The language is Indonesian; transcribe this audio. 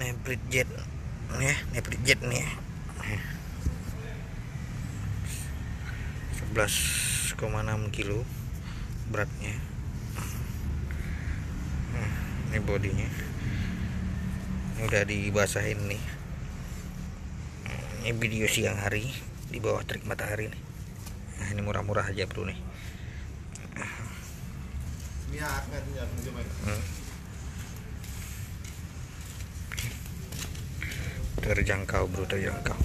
Neprit jet ya, neprit jet nih ya. 11,6 kilo beratnya. Ini bodinya, ini udah dibasahin nih. Ini video siang hari di bawah terik matahari nih. Nah, ini murah-murah aja bro nih. Terjangkau bro, terjangkau.